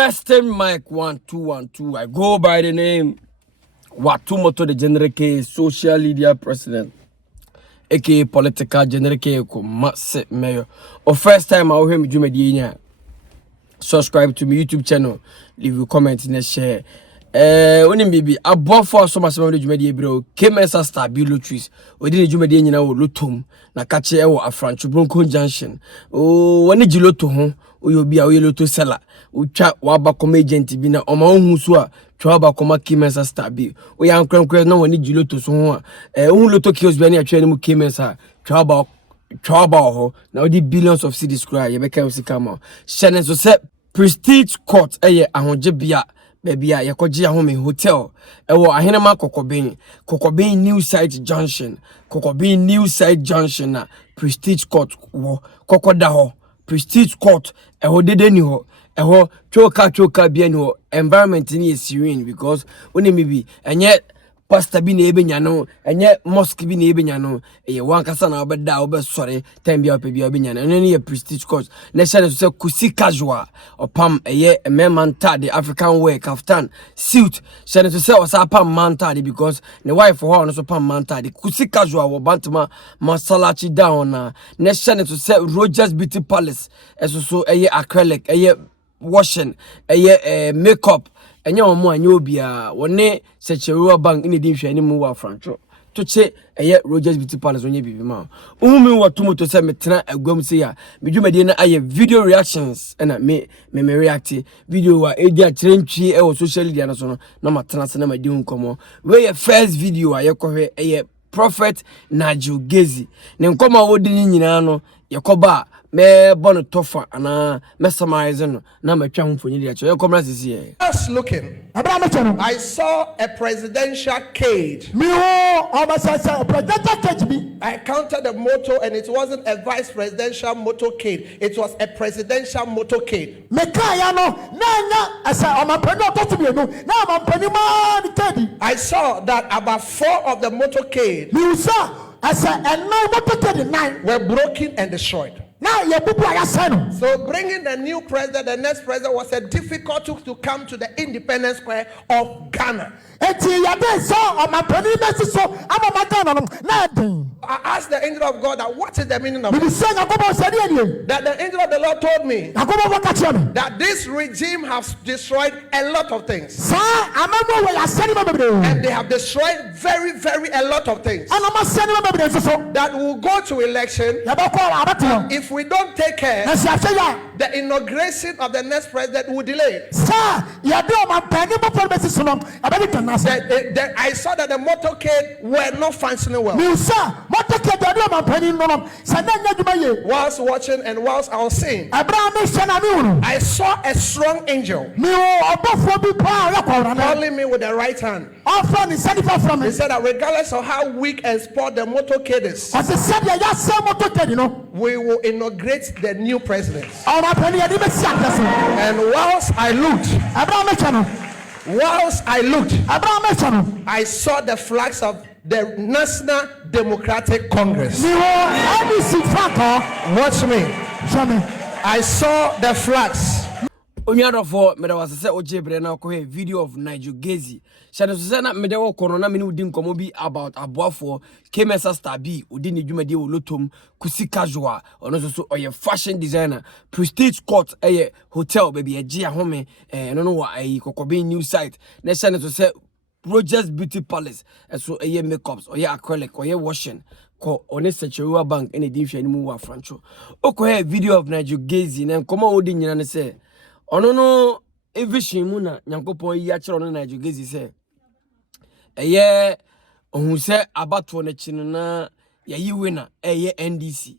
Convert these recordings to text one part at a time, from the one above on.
Testing mic 1 2 1 2. I go by the name Watumoto the General K, social media president, aka political General K, massive mayor. Or first time I hear me do subscribe to my YouTube channel, leave a comment and share. When baby, I bought for so much money Jumedi bro. Came as a star trees. We did Jumedi na lutum na kache ewo afrancho Bronco Junction. Oh, when did you loto home? You be a loto seller. We chat waba come agent be na oma hunsu a twaba koma Kimensa star bi. We am kran no when did you loto so ho a. Loto kios be na atwa ni mu Kimensa twaba ho. Now the billions of cedis cry. You be can see come on. Shannon so say prestige court ahonje bia. Baby, I yakoji home hotel. Ewo ahenema Kokobin New Site Junction. Kokobin New Site Junction na Prestige Court wo Kokoda ho. Prestige Court eho dede ni ho. Eho choka bia ni ho. Environment ni serene because oni maybe enye pastor bi na ebenya no enye mosque bi na ebenya no eye wan kasa na obeda obesore time bia ope bia obenya no ene ye Prestige Court na share so say kusi casual opam eye memanta the African wear kaftan suit share so say osapam manta because the wife for her no so pam manta the kusi casual wo bantama masalachi down na share so say Rogers Beauty Palace so eye acrylic eye washing eye makeup enye omo anye obia wone secheruwa bank ine di hwani mu wa francho to che eye Rogers Beauty Palace onye bibi ma ohumi Watumoto se metena agwam se ya medwumade na aye video reactions na me react video wa edia trentwi e wo social media no so no na matena se na madi nkomo we first video aye kohwe eye Prophert Nigel Gaisie ne nkoma wodi ni nyina no yekoba me bono tofa ana me summarize no na matwa homfoni dia cho yekomra sisi just looking I saw a presidential cage. I counted the motor and it wasn't a vice presidential motorcade, it was a presidential motorcade. I saw that about 4 of the motorcade were broken and destroyed. So bringing the new president, the next president was a difficult to come to the Independence Square of Ghana. I asked the angel of God that what is the meaning of this? That the angel of the Lord told me that this regime has destroyed a lot of things. And they have destroyed very a lot of things. That will go to election. If we don't take care, the inauguration of the next president will delay. I saw that the motorcade were not functioning well. Whilst watching and whilst I was seeing, I saw a strong angel calling me with the right hand. He said that regardless of how weak and spoiled the motorcade is, we will inaugurate the new president. And whilst I looked, I saw the flags of the National Democratic Congress. Watch me. I saw the flags. Onyado for me was say ojebre na ko video of Nigel Gaisie. Shana so say na me de wo kono na me ni udi nkomo bi about aboafo Kimensa star bi odi ni dwumade wo lotom kusi casual ono so oye fashion designer Prestige Court hotel baby eje ahome no wa Kokobin new site na shana so say Rogers Beauty Palace so makeups oye acrylic oye washing ko one secheruwa bank ene di hwani mu wa francho okohe video of Nigel Gaisie na nkomo odi nyina ne say ono no evision mu na Nyankopon yi a kire ono Nigel Gaisie say ohun se abato na chi no na yayi winner NDC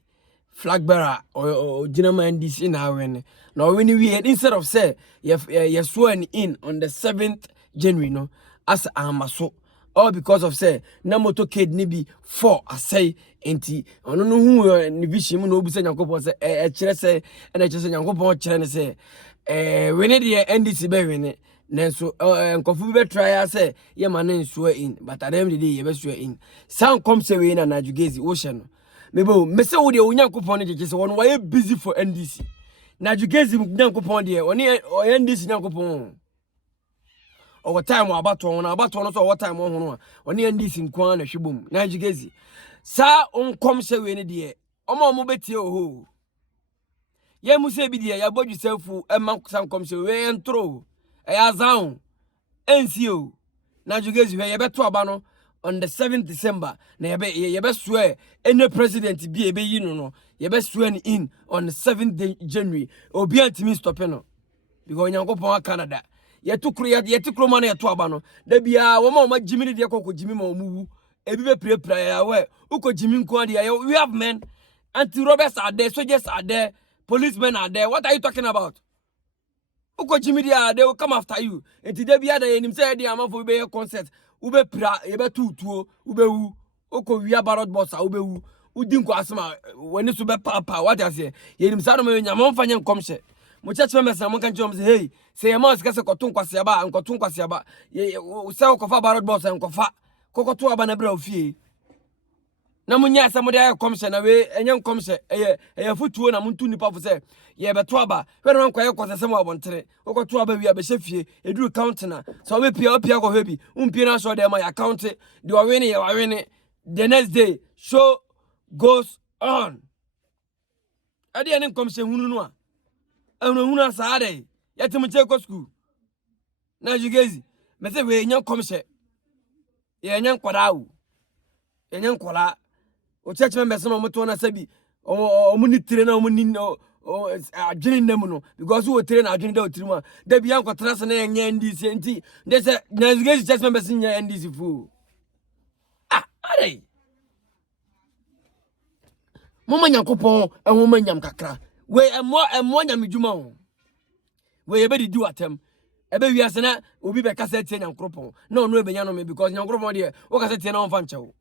flag bearer or jinama NDC na win na when we instead of say you sworn in on the 7th January no as amaso all because of say na motorcade ni bi 4 asay enti ono no hu ni vision mu na obusa Nyankopon say kire say na kire say Nyankopon kire ne say we need the NDC be win nenso enkofu be try say ye man nsuo in but at the end of the day ye be suo in sound come say we na Nigel Gaisie ocean mebo me say wo de Onyankopon ne jeje say won wa busy for NDC Nigel Gaisie nyankopon de oni NDC nyankopon over time abato so over time ho oni NDC nko na hwebom Nigel Gaisie sa onkom se we ne de omo betie oho ye mu se bi de ya bodwu sefu emma sankom se we entro ya zan ensio Nigel Gaisie we ye beto aba no on the 7th December na ye be swear any president bi e be yi no ye be swear in on the 7th January obi antimi stop no because nyankopon Canada ye tukro ma na ye to aba no da bia wo ma jimi ne de kokko jimi ma omuwu ebi be prepare ya we uko jimi nko de we have men anti-robbers are there, soldiers are there, policemen are there. What are you talking about? Uko jimi dia they will come after you. Enti de bia da yenim say de amafo be concert ube pra ye be tutuo ube wu uko wia barot boss ube wu udi nko asema wani so be papa what you say yenim sa no me nyama mfa nye nkomhye mo church members na mo kan chom say hey say ye ma sika se koton kwase aba nkoton kwase aba ye say ukofa barot boss nkofa kokoto aba na bra ofie na munya asemo de aye komhye na we enye nkomhye eye futuo na muntu nipa fo say ye beto aba we no nkoye kwasesem abontere ukoto aba wi abehye fie eduru count na so we pia ko hebi umpie na so de ma ya count de wa win the next day show goes on ade ene nkomhye hunu no a enu hunu asade yetim che ko school na Gaisie me say we enye nkomhye ye enye nkwara wo enye nkwara o church members no moto na sabi o muni tire na o muni adwene nam no because we tire na adwene da otirimu da bia nkotra se na enye NDC enti they say Nigel Gaisie church members nya NDC fu are mama nyankopon ehoma nyam kakra we emo nyam djuma ho we be di watem ebe wiase na obi be kasa tie nyankopon na ono ebe nya no me because nyankopon de o kasa tie na on fa nchewo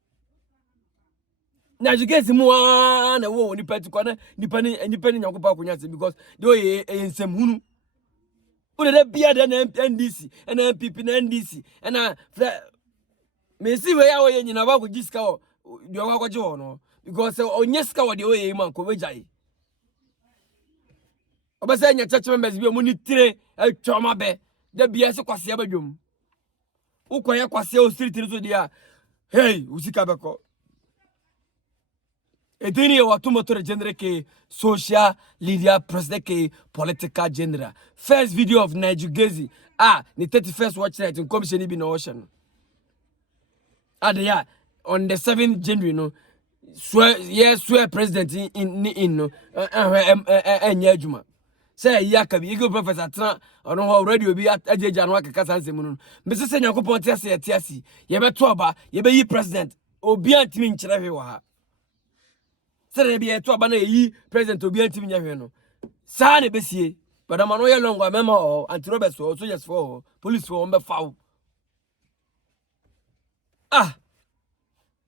Nigel Gaisie mu na wo ni petikwa na nipa ni nyankopon akonya se because de o ye ensem hunu o de bia de na NDC na NPP na NDC na me si we ya wo ye nyina ba ko giska o de o kwa je wo no because onyeska wo de o ye man ko wejai obasa nya church members bi mu ni tire atwoma be de bia se kwase abadwom ukoye kwase o street ni so dia hey usika beko edini ya watu motor genre ke social leader president ke political general first video of Nigel Gaisie ni 31st watch night in commission bi na ocean ya on the 7th January no swear president in no enya adwuma say yakabi ego professor tra ono ho radio bi ajeja no akaka sansem no me se nyankopon te ase ye beto aba ye be yi president obi antimi nkyere hwe wa ha sere bi eto aba na yi president obi antimi nya hwe no sa ne besie badama no ye longo mema o anti-robbers o soldiers for police for mbe fawo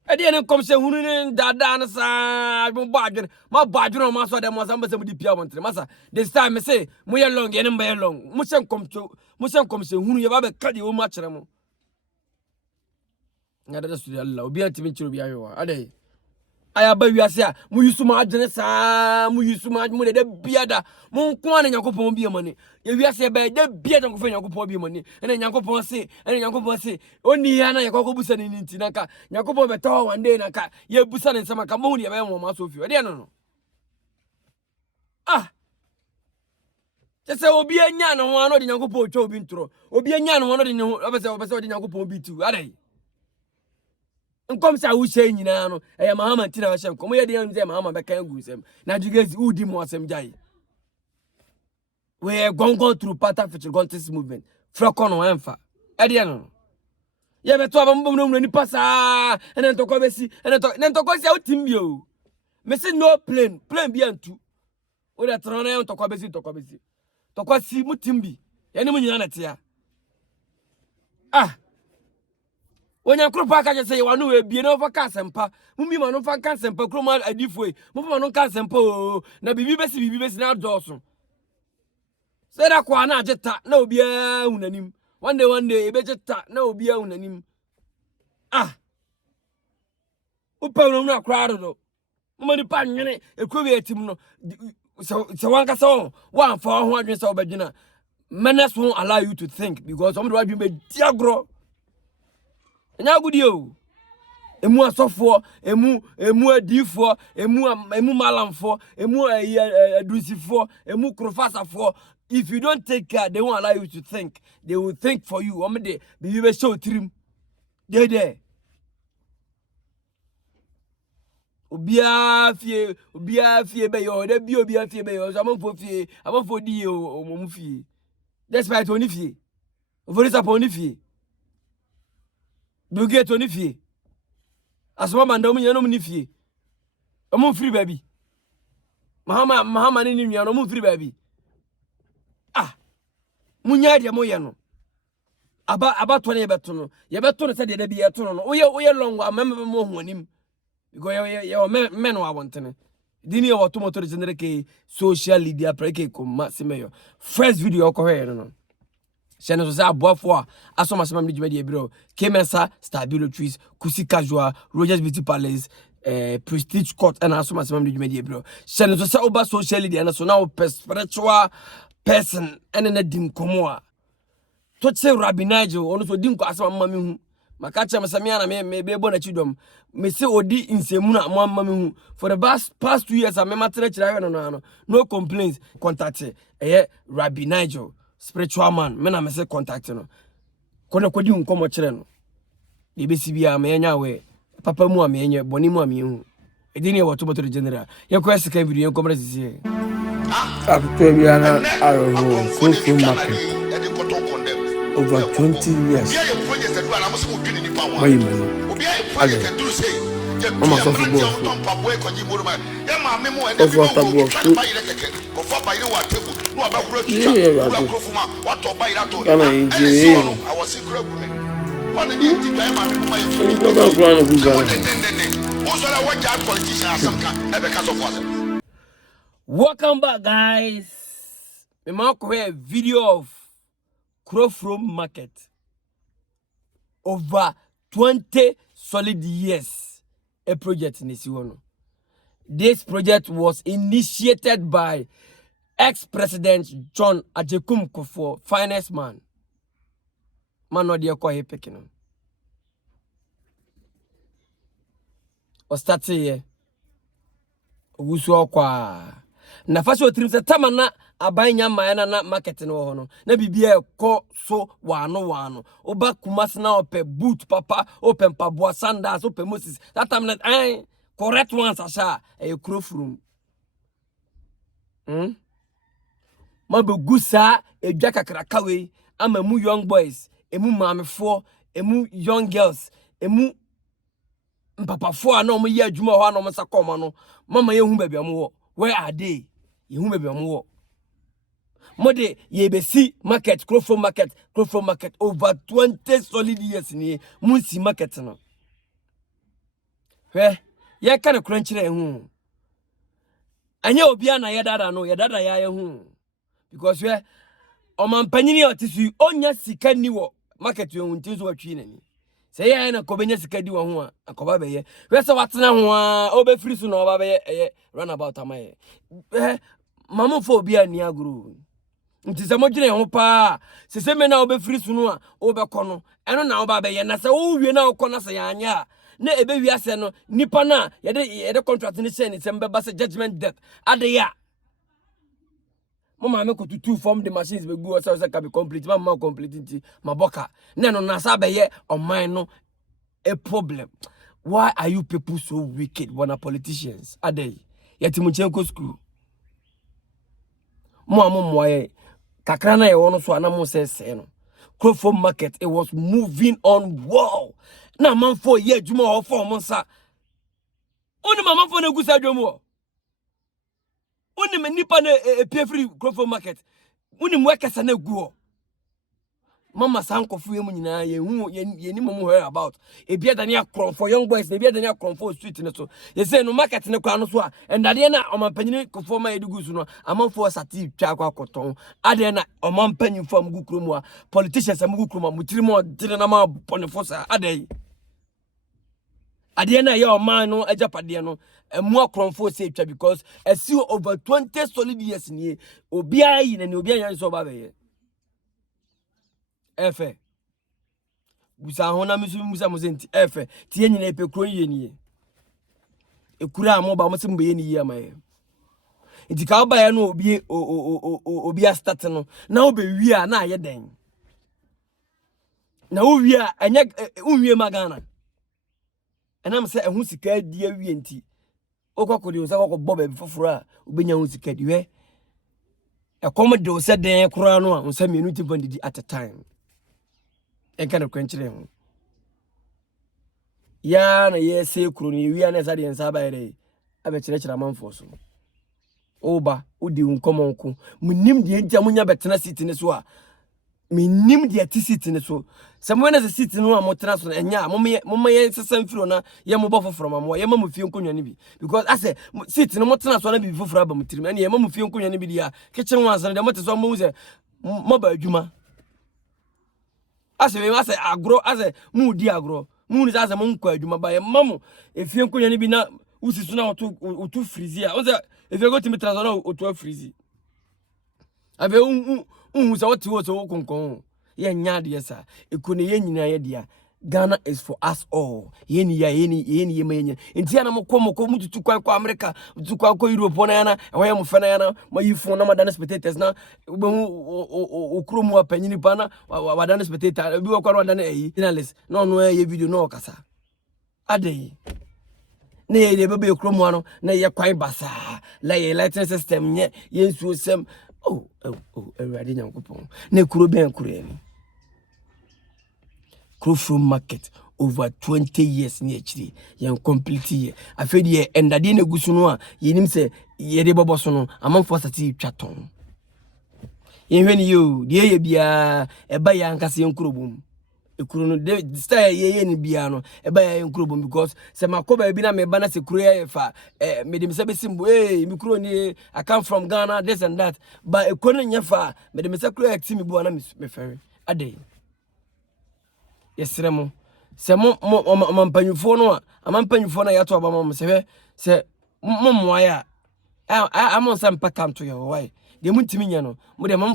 ade ene komse hunu ne dada na sa bo badwene ma badwene ma so de mo sa mbese mu di pia wontre masa this time me say mo ye long ene mba ye long mo sen komse hunu ye ba be kade o ma kire mo ngada da studio Allah obi antimi kire obi ayewa ade aya ba wiase a mu yusu ma adwene sa mu yusu ma mu de biada mu nko ana nyakopon bi amane ye wiase ba de biada nko fa nyakopon bi amane ene nyakopon se oni ya na yakoko busa ni nti naka nyakopon be tawo one day naka ye busa ne nsema ka mu ne be mo ma so fi ode no se obi anya no ho ano de nyakopon otwa obi ntoro obi anya no ho no de ne ho obese ode nyakopon bi tu adai nkom sa wo hye nyina no eya mahama ntina wa hye nkom ye de nze mahama be kan gu sem na Gaisie udi mo asem jai we gongo through pattern for contest movement frako no emfa e de no ye beto aba mbom no ni pasa ene ntoko besi ene ntoko si utim bio me say no plane bi antu o de tro na ntoko besi toko si mutim bi ye ni mu nyina na tia Onya kropa ka je say wanu we bie no fa ka sempa mumbi ma no fa ka sempa kroma adifoi mo fa no ka sempa o na bibi besi na doso say da kwa na ajeta na obi a hunanim one day e be jeta na obi a hunanim upa no na kwaro no mo ni pa nwene ekwe etim no so one kasa one for one adwene say obedwena menace won't allow you to think because somebody wadwene be diagro enya gudi o emu asofo emu adifo emu malamfo emu adusifo emu krofasafo. If you don't take care, they won't allow you to think. They will think for you. Omede be show trim there. Obia fie be yo de bi obia fie be yo amanfo fie amanfo di o mom fie despite oni fie ovorisa pa oni fie do get oni fie asoma mandam nyanom ni fie omon free baby mahama ni nua no mon free baby munya de mo ye no aba to ne yebeto no se de bi yeto no oye long amema mo hu anim because you men wa wontene dini e woto motor general ke social media preke ko massimeyo first video ko he no shene so say aboafo a asoma sema me djumadi e biro Kemensa Stabilo Trees Kusi Casual Rogers Beauty Palace Prestige Court and asoma sema me djumadi e biro shene so say oba social media na so na spiritual person ene na dim komo a to che Rabbi Nigel ono so dim ko asema mama me hu makacha masamia na me be bona chidom me se odi insemu na mama me hu for the past 2 years am matere chira no complaints contact Rabbi Nigel spiritual man me na me se contact no kone kodi nkomo chire no de be sibia me nya we papa mu am enye boni mu am hu edini e woto motor general ye ko esika video en komra sisi after we are full market over 20 years. Why you man? Mama so football. Welcome back, guys. We make a video of Prophert market over 20 solid years a project in this one. This project was initiated by ex-president John Ajekum Kufuor, finance man no dia kwa he pekino o start here ogusu kwa na faso trimse tamana abanya mayana na market no ho no na bibia ko so wano oba kumas na ope boot papa open paboa sandals open Moses that time na correct ones asha e krofrum mabe gusa edwa kakrakawe ama mu young boys emu mamefo emu young girls emu mpapafo na omo ye adwuma ho na omo sakoma no mama ye hu baby amwo where are they ye hu baby amwo mode ye be see market Prophert market over 20 solid years ni munsi market no ye ka na kranchire hu anya obia na ye dada no ye dada ya ye hu because omampanyini otisu onya sika ni wo market yo ntinzo watwi nani say ye na kobenya sika di wo ho a akoba be ye se watena ho a obe free so na oba be ye runabout amaye mama fo obia ni aguru nti se modwene ho pa se me na obe free so no a obe kono eno na oba be ye na se wo wie na okono se ya anya na ebe wi ase no nipa na ye de contract ni se ni se mbeba se judgment death ade ya mama me ko tutu form the machines be go so can be complete mama complete nti maboka na no na sa be ye oman no a problem. Why are you people so wicked when politicians ade yeti muchenko school mo ye kakra na ye wono so anamo se no Prophert market it was moving on wow na man for ye adwuma ho for mo nsa oni mama for na gusa adwuma oni me nipa na pay free Prophert market oni mo ekasa na guo mama sankofu emu nyina ye hu ye ni mo hear about e bia dani akron for young boys e bia dani akron for street ne so ye say no market ne kwa no so a endade na omampanyini kofo ma yedugu so no amanfo sati twa akwa koton ade na omampanyini fo amgu kromu a politicians amgu kromu mutiri mo dire na ma ponefo sa ade Ade na ya man no ejapade no emu akronfo say twa because I see over 20 solid years ni obi ayi na obi ayan so ba be efe busa hona misu musa muzenti efe tie nyina epe kro ye ni ekura mo ba mo se mbe ye ni ya maye nti ka ba ya no obi start no na obe wi a na aye den na wo wi a enye unwie magana enam se ehu sika di awie nti okokodi o se kokobọ ba foforo a obenya hu sika di we ekomode o se den kura no a o se mienu ti bandidi at a time enka na kwankyere ho ya na ye se kuro ni wi a na sa de nsa ba ere abekyerekere amanfo so oba odi unkomo nko munim de ntia munya betena seat ne so a minim de ati seat ne so se mo na se seat no a mo tena so enya mo ye sesam firo na ye mo bofo from mo ye ma fie nkonwa ne bi because ase seat no mo tena so na bi foforo aba mutirim ene ye ma fie nkonwa ne bi dia kitchen wan so de mo te so mo se mo ba adwuma ase we ase agro ase mu di agro mu ni ase mo nkwa adwuma ba ye ma mo efie nkonwa ne bi na usisu na otu freezy a o se if you go to me transfer otu freezy ave so what wo so konkon ye nya de sa ekone ye nyina ye dia Ghana is for us all ye ni ye ma ye nti ana mo mututu kwan kwa America mututu kwan kwa Europe na yana ho ye mo fe na yana ma yifo na madana spectators na be hu okuro mu apanyini pa na wadana spectator bi wo kwa wadana journalist no ye video no kasa adey na ye de bebe kromo ano na ye kwan basa la ye lighting system nye ye nsuo sem everybody nyankopon na kuro ben kuro emi kuro from market over 20 years ni achiri ye complete ye afedi ye endade na gusu no a ye nim se ye de bobo so no amanfo sati twaton ye hwani yo de ye bia eba ya nkase ye nkuro bom ekuro no de style ye ni bia no eba ya nkuro bom because se makoba bi na me ba na se kuro ye fa me dem se besimbo mi kuro ni I come from Ghana this and that but ekuro nya fa me dem se kuro ya timi bu na me ferry ade yesremo se mo mampanyufo no a amampanyufo na yato aba mo se mo moya amon sam pakam to yo why de muntimi nya no mo de mo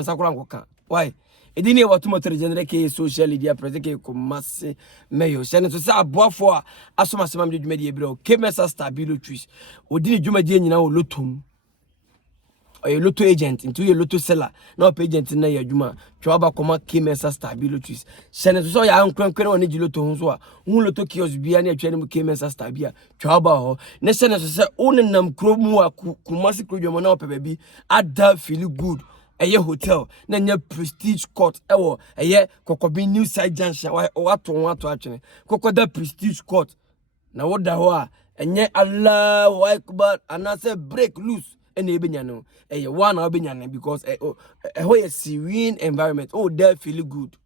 nsakura nkoka why edini e watu motor general ke social media president ke komase meyo se ne so sa aboafo a asoma sema me dwuma de ebiro ke mesa stabilo twis odini dwuma de nyina wo lotom oye lotto agent into ye lotto seller na op agent na ye adwuma twaba koma ke mesa stabilo twis se ne so ya nkwankwan woni gi lotto hu so a hu lotto kiosk bia na atwa ne ke mesa stabia twaba ho ne se ne so se onenam kromu a kumasi krodwom na op baby ada feel good eye hotel na nya prestige court ewo eye kokobi new side junction wato atwene kokoda prestige court na woda ho a enye Allahu Akbar anase break loose ene ebenya no eye one na obenya no because ho a serene environment there feel good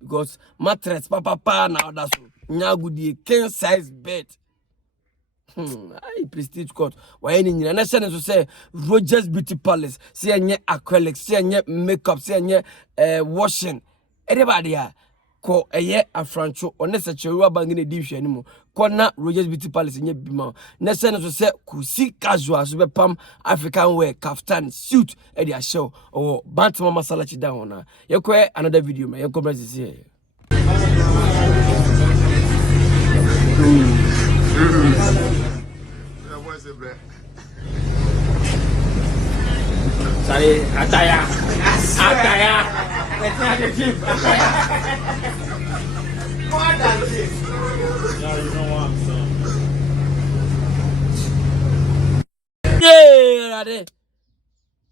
because mattress papa na oda so nya goodie king size bed prestige court why ni nyina na se ne so say Rogers Beauty Palace say enye acrylic say enye makeup say enye washing everybody a ko eye afrancho one se chewa bangine di hwe ni ko na Rogers Beauty Palace enye bima na se ne so say kusi casual so be pam African wear kaftan suit e dia show or bantam masala chi down na ye ko another video ma ye ko bra sisi Sorry, ataya. Let's not get cheap. More than cheap. Yeah, you know what I'm saying. Yeah, ade.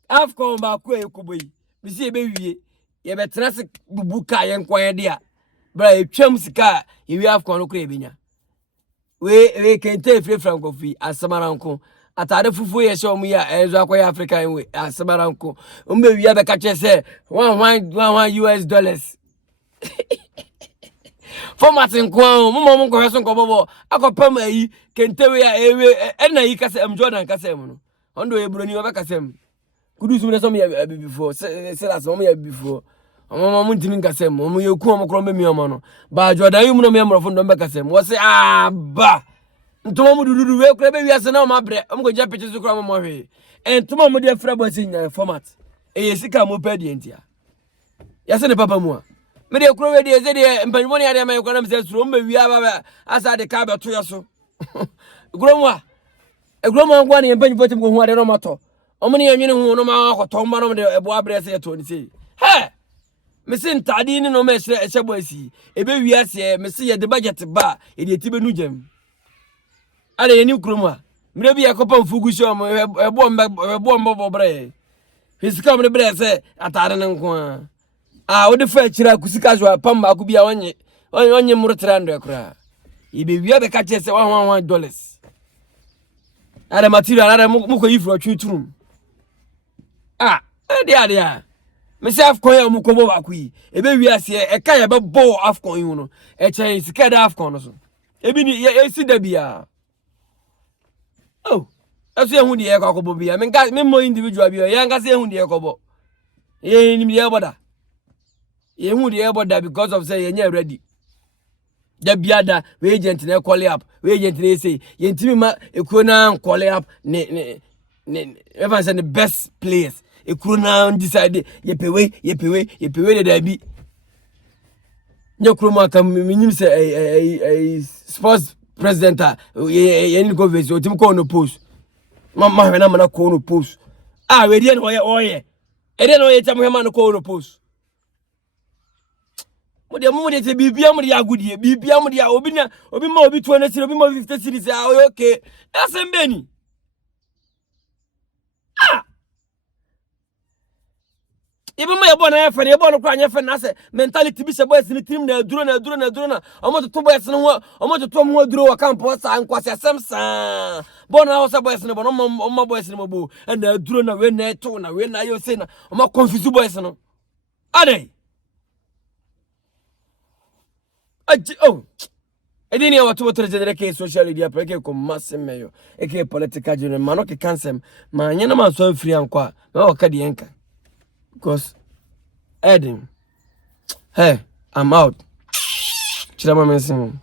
I've come back where you could be. We see baby. You better not buka yen kwa dia. Bra e twam sika you have come no krebinya. We can take free from coffee asamaranko. Atade fufu ye show me ya ezo akoya African we asamaranko. Umbe wi abeka che say $1 US. Format nko mo nko heso nko bobo akopam ayi kentewe ya ewe na yi kase am Jordan kase mu no. Ondo e broni obeka sem. Kudusu ne so me ya before. Say last mo ya before. Mama muntimi nkasem mo yeku am kro me no ba jodan yum no me amrofo ndo mbekasem wo se ba ntoma mu dudu we kra be wiase na o mabre am go ja picture so kra mo hwe entoma mu de fra bosi nya format yesika mo pedi entia yase ne papa mu a me de kro we de ze de mpanimo ne ade ma kra na mse suro mo wi aba asa de ka be to yaso kro mu a kro mu ngwa ne mpanimo tim go hu ade no mato omo ne yanwene hu no ma akoto mba no de ebo abre se to ni sei he mesin tadi ni no me hye boasi ebe wiase mesi ye de budget ba e de tibe nu jam ale ye ni kroma mire bi yakopa mfugu sho mo ebo mbo bre fisika mo bre se atare ne nko wo de fa kira kusika jo pamba ku bia onye muro 300 kra ibe wi be ka chese $1 ale material ale mu ko yifro twitrum dia Mesi Afcon ya mukobo bakui ebe wiase e ka ya be bo Afcon yu no e chen sika da Afcon no so ebi ni e si da bia aso ehun de e kwakobo bia me mo individual bia ya nga se ehun de e kobo ye ni me boda ye ehun de e boda because of say ye ready da bia da we agent na call up we agent na say ye ntimi ma ekuro na call up ne even say the best players ekuru na decide yepewe de dabi nyekuru maka minim se sports president ye ni go visit otim ko no post mama hwe na mana ko no post we dey no oye e dey no ye tam hwe man ko no post mo de te bibia mo de agudie bibia mo de obi ma obi 200 series obi ma 50 series okay asembeni Even my born a friend, born crying friend, I say mentality be boys in the team, na drone. I'm not to boys no more, I'm not to Tom who drew a campus and quasi Samson. Born house boys no more, my boys no more, and the drone when they tone, when I was saying, I'm not confused boys no. Are they? I didn't know what to generate social media, break a massive mayo, a political general, manoke cancer, my yana so free and qua, no Cadianca. Because Eddie, hey, I'm out. Chilama missing.